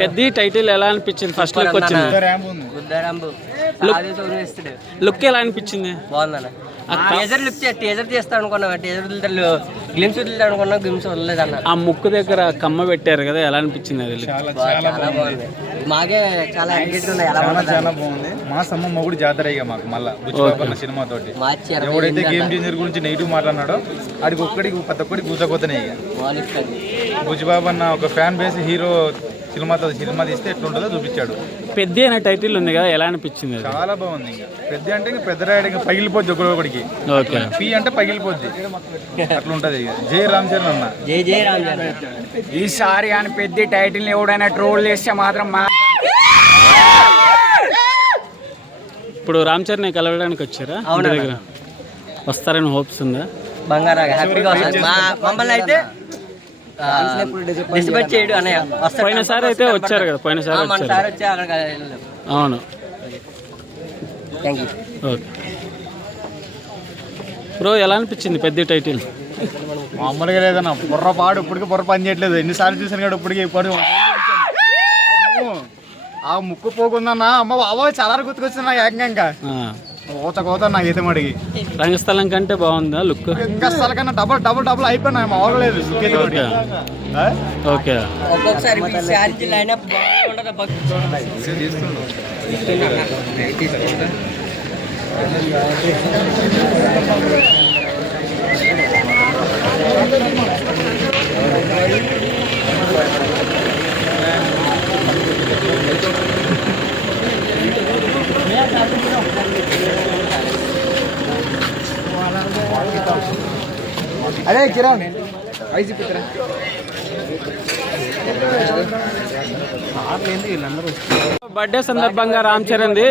పెద్ద టైటిల్ ఎలా అనిపించింది? ఫస్ట్ లుక్ వచ్చింది, లుక్ ఎలా అనిపించింది? బాగుందన్న. టీజర్ తీస్తాను అనుకున్నా, టీజర్ గ్లిమ్స్ వదులుతాడు అనుకున్నా, గ్లిమ్స్ వదలలేదన్న. ఆ ముక్కు దగ్గర కమ్మ పెట్టారు కదా, ఎలా అనిపించింది అది? చాలా బాగుంది. మాకే చాలా చాలా బాగుంది. మా సమ్మ మొగుడు జాతర ఇక మాకు మళ్ళీ బుచ్చిబాబు సినిమా తోటి ఎవడైతే గేమ్ చేంజర్ గురించి నెగిటివ్ మాట్లాడినాడో ఆడికి ప్రతి ఒక్కడికి కూర్చోపోతున్నాయి. ఇక బుచ్చిబాబు అన్న ఒక ఫ్యాన్ బేస్ హీరో సినిమా తీస్తే ఎట్లుంటుందో చూపించాడు. పెద్ద అనే టైటిల్ ఉంది కదా, ఎలా అనిపించింది? చాలా బాగుంది. ఇంకా పెద్ద అంటే ఇంకా పెద్ద రాయడం ఇంకా పగిలిపోద్ది ఒకడికి. ఓకే, పి అంటే పగిలిపోద్ది, అట్లుంటది. జై రామ్ చరణ్ అన్న, జై జై రామ్ చరణ్. ఈసారి అని పెద్ద టైటిల్ ఎవడైనా ట్రోల్ చేస్తే మాత్రం ఇప్పుడు రామ్ చరణ్ కలవడానికి వచ్చారా? అవునా దగ్గర వస్తారని హోప్స్ ఉందా? బంగారా హ్యాపీగా వస్తారు. మమ్మల్ని అయితే డిస్పాచ్ చేయడు అన్నయ్య. పోయినసారి అయితే వచ్చారు కదా, పోయినసారి వచ్చారు. వచ్చి అక్కడ అవును. Thank you. ఓకే బ్రో, ఎలా అనిపించింది పెద్ద టైటిల్? మామూలుగా లేదన్న, బుర్ర ఇప్పటికీ పని చేయట్లేదు. ఎన్నిసార్లు చూసాను కూడా ఇప్పటికీ ఆ ముక్కు పోకుందన్నా అమ్మ బాబా చాలా గుర్తుకొచ్చింది నాకు ఏకంగా. కోత నాకైతే మడిగి రంగస్థలం కంటే బాగుందా లుక్? ఇంకా అసలు కన్నా డబుల్ అయిపోయినా మామూలుగా ఓకే. ఒక్కొక్కసారి అరే కిరణ్ బర్త్డే సందర్భంగా రామ్ చరణ్ ది